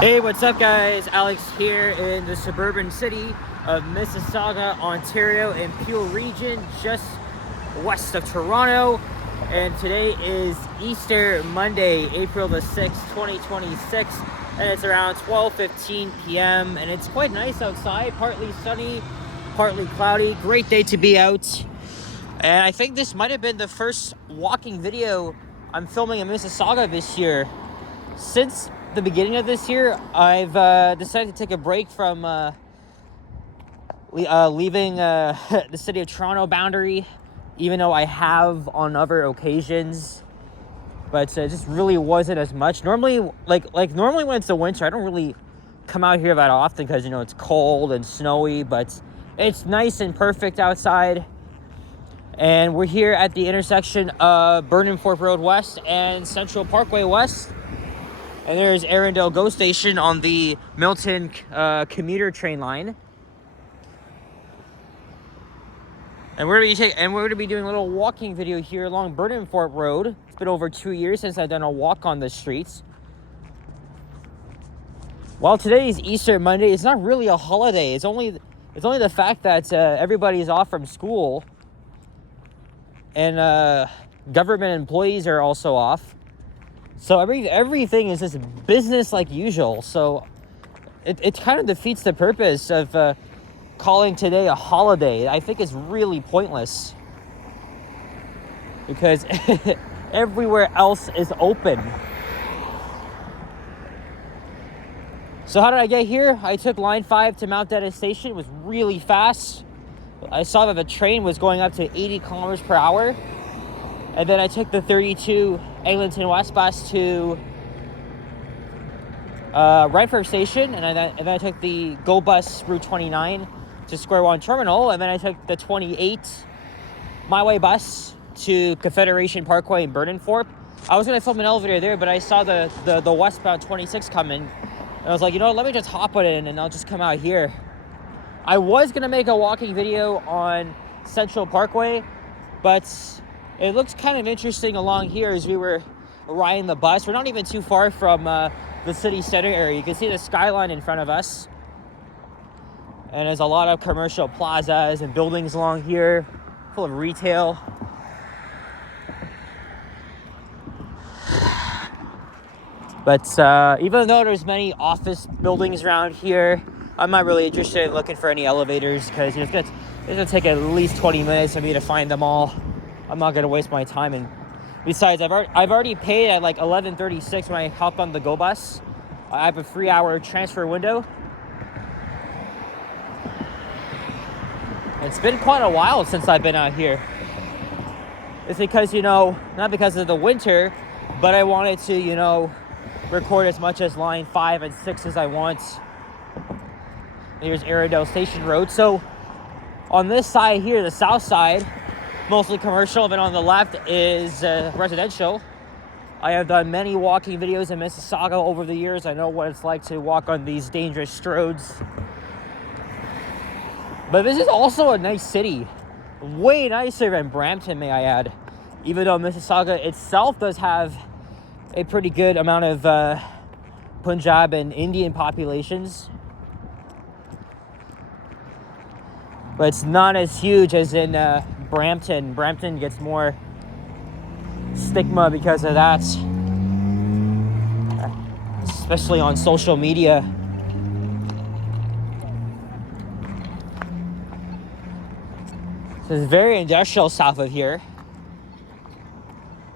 Hey, what's up guys? Alex here in the suburban city of Mississauga, Ontario in Peel region, just west of Toronto. And today is Easter Monday, April the 6th, 2026. And it's around 12:15 p.m. and it's quite nice outside, partly sunny, partly cloudy. Great day to be out. And I think this might have been the first walking video I'm filming in Mississauga this year. Since the beginning of this year, I've decided to take a break from leaving the city of Toronto boundary, even though I have on other occasions. But it just really wasn't as much. Normally, normally when it's the winter, I don't really come out here that often because, it's cold and snowy, but it's nice and perfect outside. And we're here at the intersection of Burnhamthorpe Road West and Central Parkway West. And there's Arundel GO Station on the Milton commuter train line. And we're gonna be doing a little walking video here along Burnhamthorpe Road. It's been over 2 years since I've done a walk on the streets. While today is Easter Monday, it's not really a holiday. It's only the fact that everybody's off from school, and government employees are also off. So everything is just business like usual. So it kind of defeats the purpose of calling today a holiday. I think it's really pointless because everywhere else is open. So how did I get here? I took line 5 to Mount Dennis Station. It was really fast. I saw that the train was going up to 80 kilometers per hour. And then I took the 32 Eglinton West bus to Redford Station, and then I took the GO bus Route 29 to Square One Terminal, and then I took the 28 My Way bus to Confederation Parkway in Burnhamthorpe. I was going to film an elevator there, but I saw the westbound 26 coming, and I was like, let me just hop it in, and I'll just come out here. I was going to make a walking video on Central Parkway, but it looks kind of interesting along here as we were riding the bus. We're not even too far from the city center area. You can see the skyline in front of us. And there's a lot of commercial plazas and buildings along here, full of retail. But even though there's many office buildings around here, I'm not really interested in looking for any elevators because it's gonna take at least 20 minutes for me to find them all. I'm not gonna waste my time, and besides, I've already paid at like 11:36 when I hopped on the GO bus. I have a 3-hour transfer window. It's been quite a while since I've been out here. It's because not because of the winter, but I wanted to record as much as line 5 and 6 as I want. Here's Arundel Station Road. So on this side here, the south side, mostly commercial, and then on the left is residential. I have done many walking videos in Mississauga over the years. I know what it's like to walk on these dangerous roads. But this is also a nice city. Way nicer than Brampton, may I add. Even though Mississauga itself does have a pretty good amount of Punjab and Indian populations. But it's not as huge as in Brampton. Brampton gets more stigma because of that, especially on social media. So it's very industrial south of here.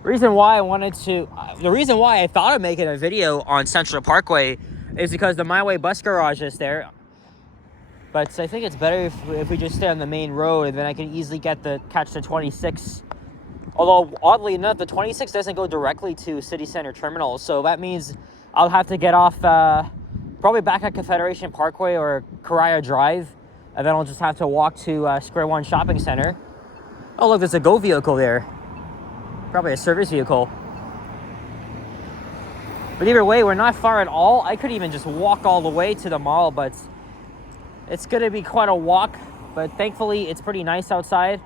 The reason why I thought of making a video on Central Parkway is because the My Way bus garage is there. But I think it's better if we just stay on the main road, and then I can easily catch the 26. Although, oddly enough, the 26 doesn't go directly to City Center Terminal, so that means I'll have to get off probably back at Confederation Parkway or Correa Drive, and then I'll just have to walk to Square One Shopping Center. Oh, look, there's a GO vehicle there. Probably a service vehicle. But either way, we're not far at all. I could even just walk all the way to the mall, but it's going to be quite a walk. But thankfully, it's pretty nice outside.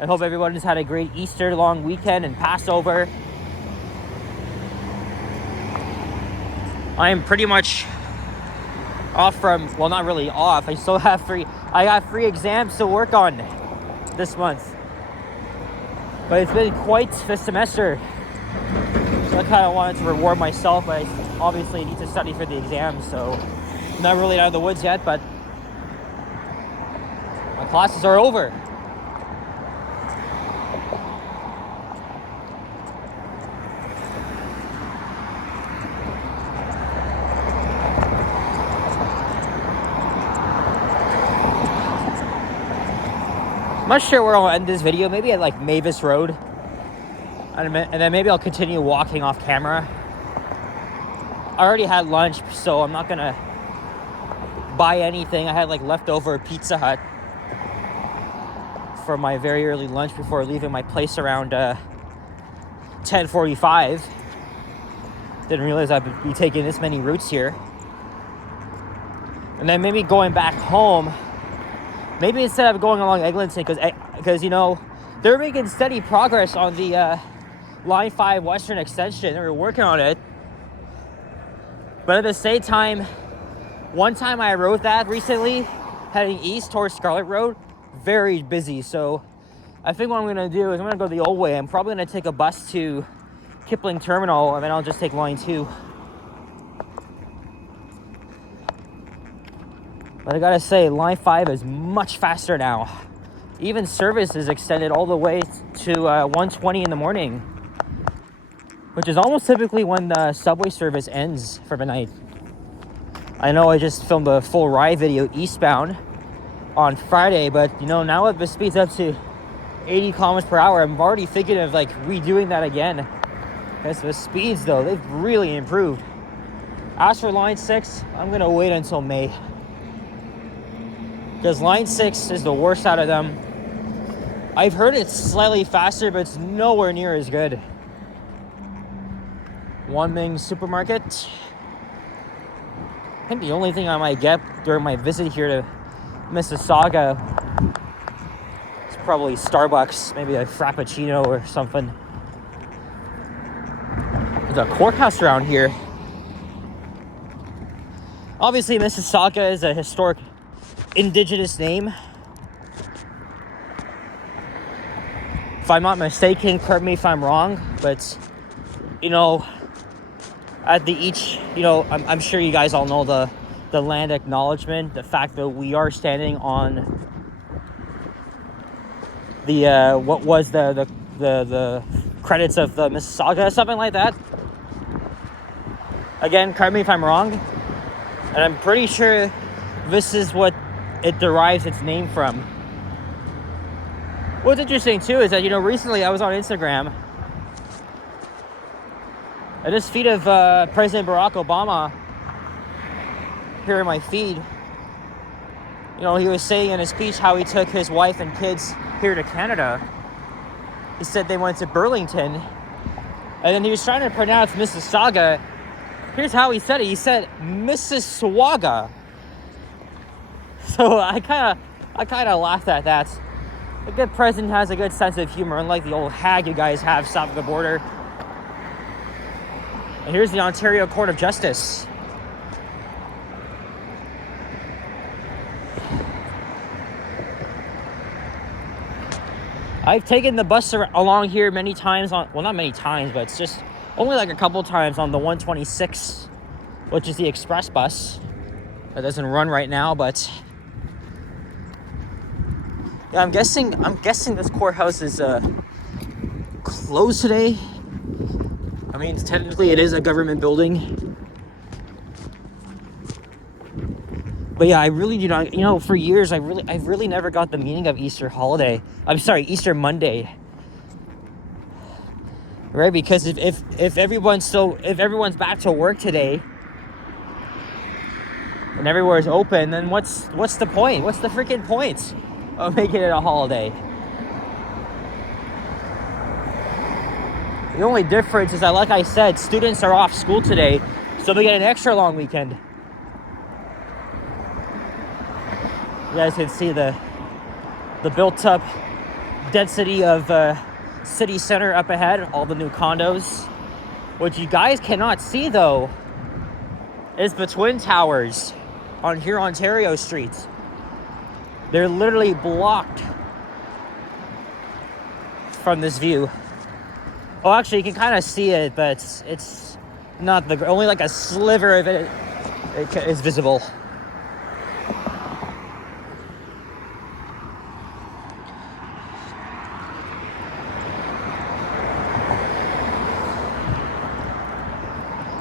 I hope everyone has had a great Easter long weekend and Passover. I am pretty much off from, well, not really off. I still have I got 3 exams to work on this month. But it's been quite the semester. So I kind of wanted to reward myself, but I obviously need to study for the exams, so I'm not really out of the woods yet, but my classes are over. I'm not sure where I'll end this video. Maybe at like Mavis Road. And then maybe I'll continue walking off camera. I already had lunch, so I'm not gonna buy anything. I had like leftover Pizza Hut for my very early lunch before leaving my place around 10:45. Didn't realize I'd be taking this many routes here. And then maybe going back home. Maybe instead of going along Eglinton, because you know, they're making steady progress on the Line 5 Western Extension. They were working on it. But at the same time, one time I rode that recently, heading east towards Scarlet Road, very busy. So I think what I'm going to do is I'm going to go the old way. I'm probably going to take a bus to Kipling Terminal, and then I'll just take Line 2. But I gotta say, Line 5 is much faster now. Even service is extended all the way to 1:20 in the morning, which is almost typically when the subway service ends for the night. I know I just filmed a full ride video eastbound on Friday, but you know, now if the speed's up to 80 kilometers per hour, I'm already thinking of like redoing that again. Because the speeds though, they've really improved. As for Line 6, I'm gonna wait until May. Because Line 6 is the worst out of them. I've heard it's slightly faster, but it's nowhere near as good. Wanming Supermarket. I think the only thing I might get during my visit here to Mississauga is probably Starbucks, maybe a Frappuccino or something. There's a courthouse around here. Obviously, Mississauga is a historic Indigenous name. If I'm not mistaken, correct me if I'm wrong, but you know, at the you know, I'm sure you guys all know the land acknowledgement, the fact that we are standing on the what was the credits of the Mississauga, something like that. Again, correct me if I'm wrong, and I'm pretty sure this is what it derives its name from. What's interesting too is that, you know, recently I was on Instagram and this feed of President Barack Obama here in my feed. You know, he was saying in his speech how he took his wife and kids here to Canada. He said they went to Burlington, and then he was trying to pronounce Mississauga. Here's how he said it. He said Mississauga. So I kind of laughed at that. A good president has a good sense of humor, unlike the old hag you guys have south of the border. And here's the Ontario Court of Justice. I've taken the bus along here many times well, not many times, but it's just only like a couple times on the 126, which is the express bus. That doesn't run right now, but yeah, I'm guessing this courthouse is closed today. I mean, technically it is a government building. But yeah, I really do not, you know, for years I've really never got the meaning of Easter holiday. I'm sorry, Easter Monday. Right? Because if everyone's back to work today and everywhere's open, then what's the point? What's the freaking point of making it a holiday? The only difference is that, like I said, students are off school today, so they get an extra long weekend. You guys can see the built up density of city center up ahead, all the new condos. What you guys cannot see though is the Twin Towers on here, Ontario Street. They're literally blocked from this view. Oh, actually, you can kind of see it, but it's not only like a sliver of it is visible.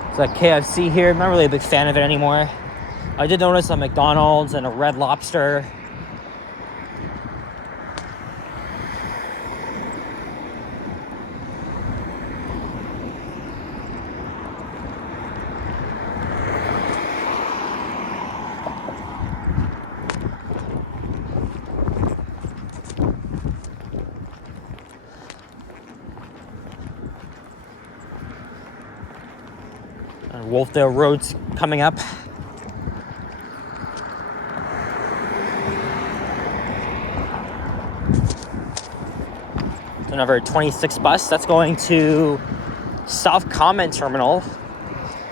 It's like KFC here. I'm not really a big fan of it anymore. I did notice a McDonald's and a Red Lobster. And Wolfdale Road's coming up. Another 26 bus that's going to South Common Terminal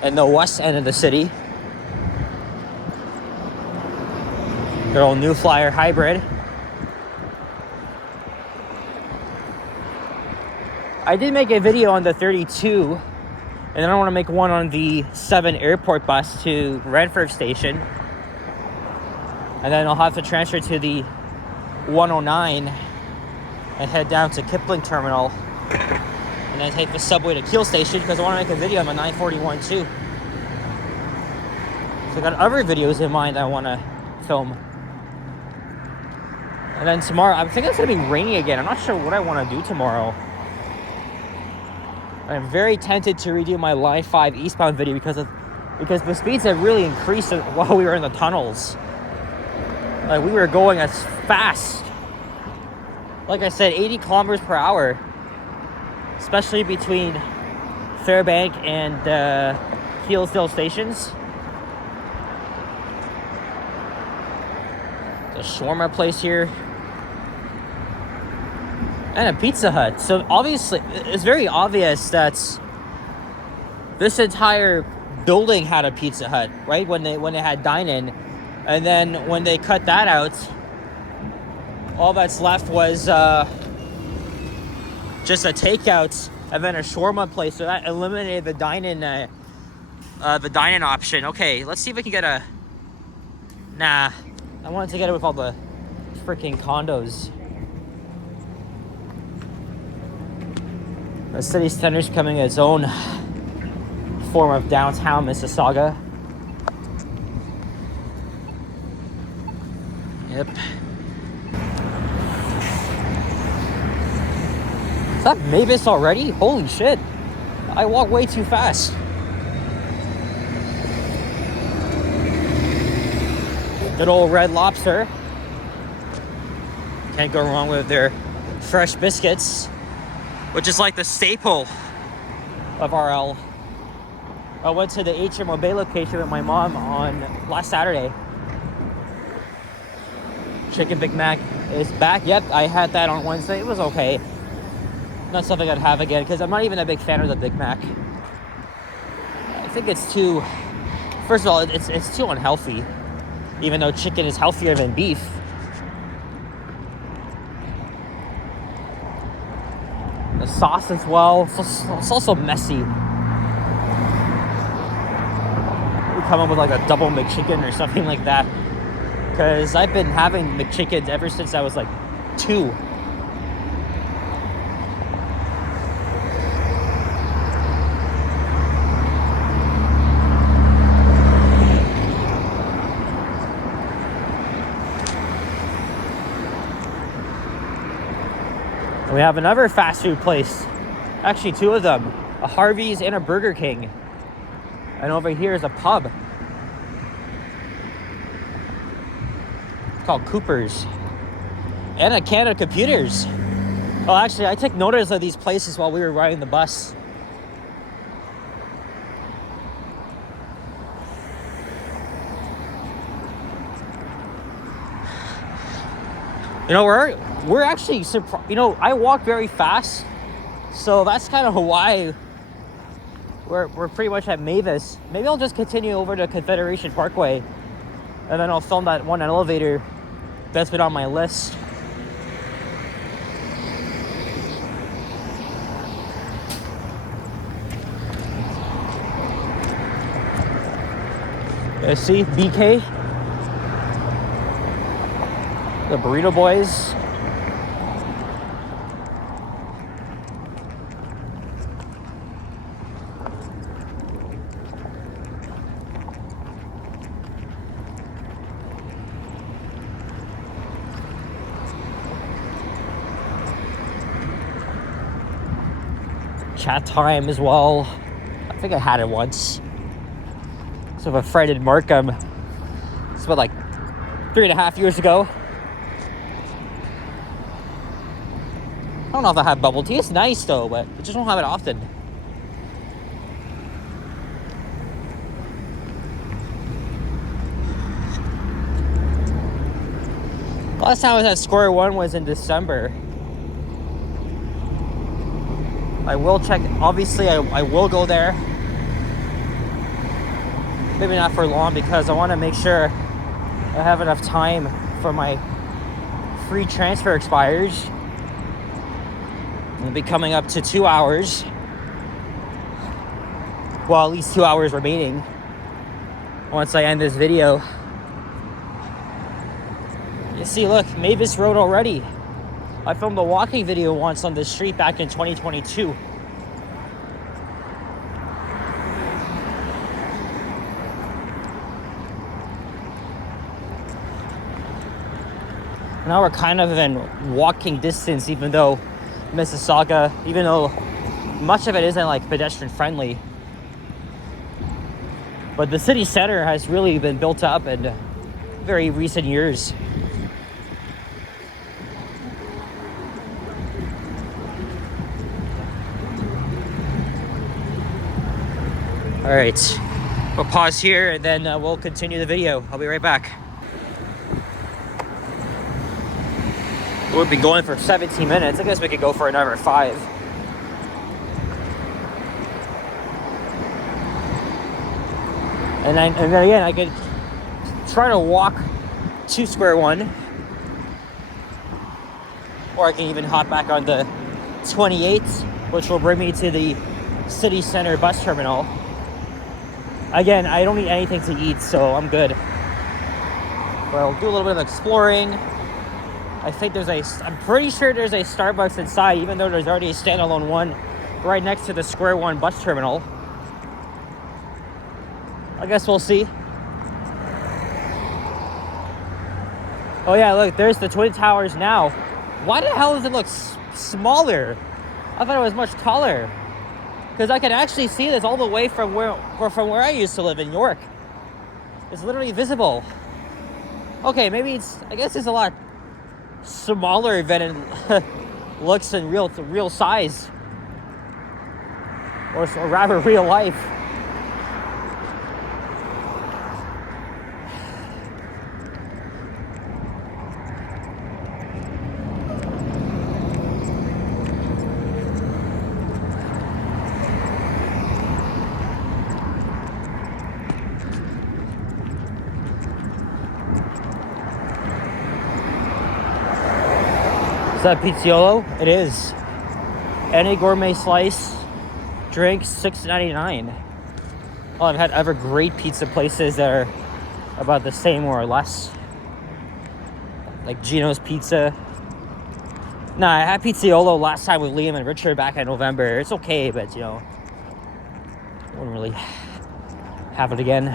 in the west end of the city. Their old New Flyer hybrid. I did make a video on the 32, and then I want to make one on the 7 airport bus to Redford Station. And then I'll have to transfer to the 109 and head down to Kipling Terminal, and then take the subway to Keele Station because I want to make a video on the 941 too. So I got other videos in mind I want to film. And then tomorrow, I think it's going to be rainy again. I'm not sure what I want to do tomorrow. I'm very tempted to redo my Line 5 eastbound video because the speeds have really increased while we were in the tunnels. Like, we were going as fast. Like I said, 80 kilometers per hour, especially between Fairbank and Hillsdale stations. There's a shawarma place here. And a Pizza Hut. So obviously, it's very obvious that this entire building had a Pizza Hut, right? When they had dine-in. And then when they cut that out, all that's left was just a takeout and then a shawarma place. So that eliminated the dine-in option. Okay, let's see if we can get a... Nah, I wanted to get it with all the freaking condos. The city center's becoming its own form of downtown Mississauga. Yep. Is that Mavis already? Holy shit. I walk way too fast. Good old Red Lobster. Can't go wrong with their fresh biscuits, which is like the staple of RL. I went to the HM Bay location with my mom on last Saturday. Chicken Big Mac is back. Yep, I had that on Wednesday. It was okay. Not something I'd have again because I'm not even a big fan of the Big Mac. I think it's too... First of all, it's too unhealthy, even though chicken is healthier than beef. The sauce as well, it's also messy. We come up with like a double McChicken or something like that. Because I've been having McChickens ever since I was like 2. And we have another fast food place. Actually, 2 of them. A Harvey's and a Burger King. And over here is a pub. It's called Cooper's. And a Canada Computers. Oh, actually, I took notice of these places while we were riding the bus. You know, we're actually surprised. You know, I walk very fast, so that's kind of why we're pretty much at Mavis. Maybe I'll just continue over to Confederation Parkway, and then I'll film that one elevator that's been on my list. See, BK, the Burrito Boys. Chat time as well. I think I had it once. So a friend in Markham. It's about like 3.5 years ago. I don't know if I have bubble tea. It's nice though, but I just don't have it often. Last time I was at Square One was in December. I will check, obviously I will go there. Maybe not for long because I want to make sure I have enough time for my free transfer expires. It'll be coming up to 2 hours. Well, at least 2 hours remaining once I end this video. You see, look, Mavis Road already. I filmed a walking video once on this street back in 2022. Now we're kind of in walking distance, even though Mississauga, even though much of it isn't like pedestrian friendly. But the city center has really been built up in very recent years. All right, we'll pause here and then we'll continue the video. I'll be right back. We've been going for 17 minutes. I guess we could go for another 5. And then again, I could try to walk to Square One, or I can even hop back on the 28, which will bring me to the city center bus terminal. Again, I don't need anything to eat, so I'm good. But I'll do a little bit of exploring. I think I'm pretty sure there's a Starbucks inside, even though there's already a standalone one right next to the Square One bus terminal. I guess we'll see. Oh yeah, look, there's the Twin Towers now. Why the hell does it look smaller? I thought it was much taller. Because I can actually see this all the way from where I used to live in York. It's literally visible. Okay, maybe I guess it's a lot smaller than it looks in real size, or rather real life. Is that Pizziolo? It is. Any gourmet slice, drink, $6.99. Oh, I've had other great pizza places that are about the same, more or less. Like Gino's Pizza. Nah, I had Pizziolo last time with Liam and Richard back in November. It's okay, but you know, I wouldn't really have it again.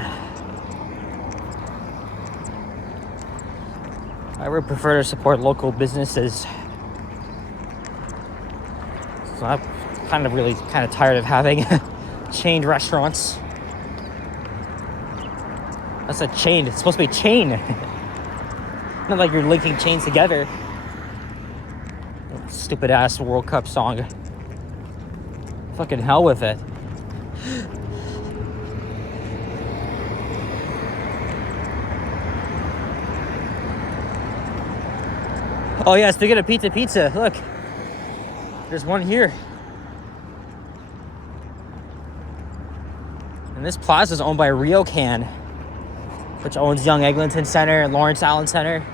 I would prefer to support local businesses. So I'm kind of tired of having chained restaurants. That's a chain. It's supposed to be chain. Not like you're linking chains together. Stupid ass World Cup song. Fucking hell with it. Oh yeah, speaking of pizza, look. There's one here. And this plaza is owned by Riocan, which owns Young Eglinton Center and Lawrence Allen Center.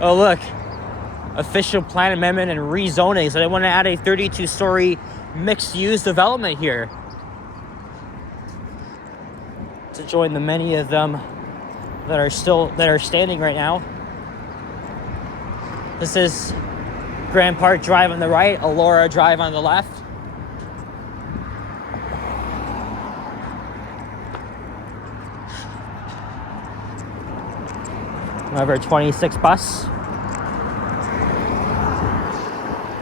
Oh, look. Official plan amendment and rezoning. So they want to add a 32-story mixed-use development here to join the many of them that are standing right now. This is Grand Park Drive on the right, Elora Drive on the left. Number 26 bus.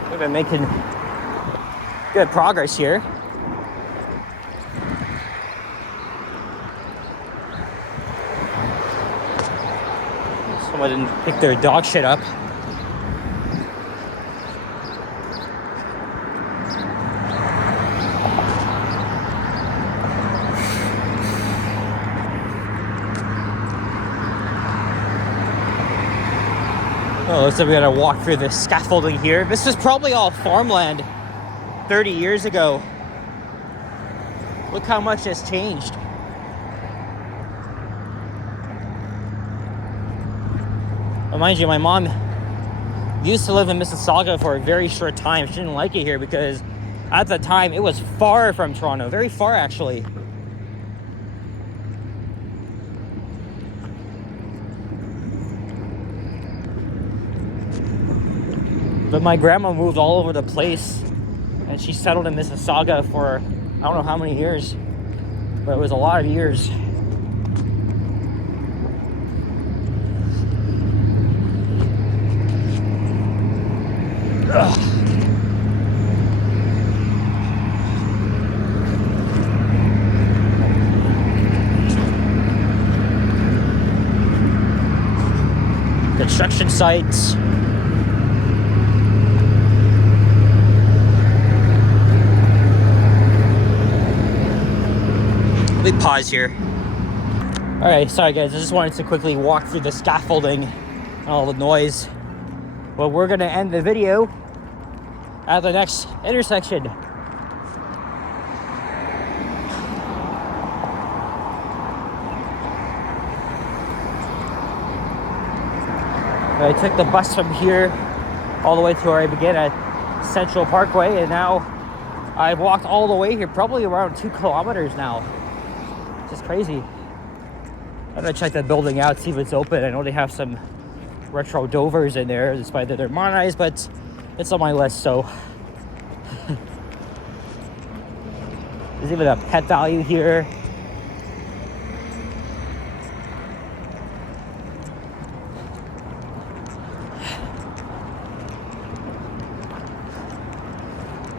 We've been making good progress here. Someone didn't pick their dog shit up. Oh, looks like we gotta walk through the scaffolding here. This was probably all farmland 30 years ago. Look how much has changed. Well, mind you, my mom used to live in Mississauga for a very short time. She didn't like it here because at the time it was far from Toronto, very far actually. But my grandma moved all over the place and she settled in Mississauga for I don't know how many years, but it was a lot of years. Ugh. Construction sites. Let me pause here. Alright, sorry guys, I just wanted to quickly walk through the scaffolding and all the noise. Well, we're gonna end the video at the next intersection. I took the bus from here all the way to where I began at Central Parkway, and now I've walked all the way here, probably around 2 kilometers now. It's just crazy. I'm gonna check that building out, see if it's open. I know they have some retro Dovers in there, despite that they're modernized, but it's on my list, so. There's even a Pet Value here.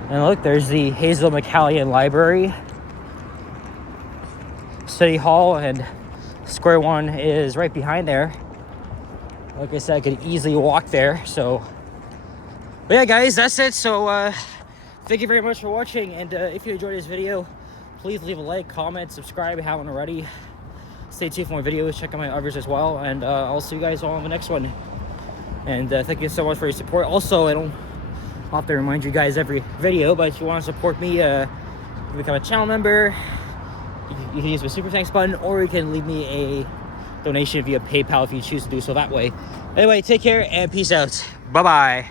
And look, there's the Hazel McCallion Library, City Hall, and Square One is right behind there. Like I said, I could easily walk there. So, but yeah, guys, that's it. So, thank you very much for watching. And if you enjoyed this video, please leave a like, comment, subscribe if you haven't already. Stay tuned for more videos. Check out my others as well. And I'll see you guys all in the next one. And thank you so much for your support. Also, I don't have to remind you guys every video, but if you want to support me, become a channel member, you can use the super thanks button, or you can leave me a donation via PayPal if you choose to do so that way. Anyway, take care and peace out. Bye bye.